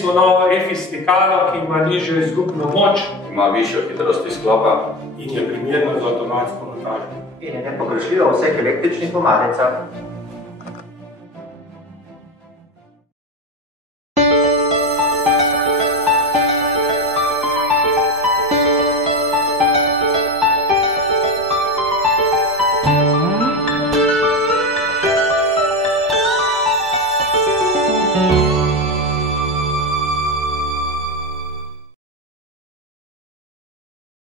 smo novo EFI stikalo, ki ima nižjo izgubno moč. Ima višjo hitrost izklopa. In je primerno za avtomatsko montažo. In je nepogrešljivo v vseh električnih omaricah.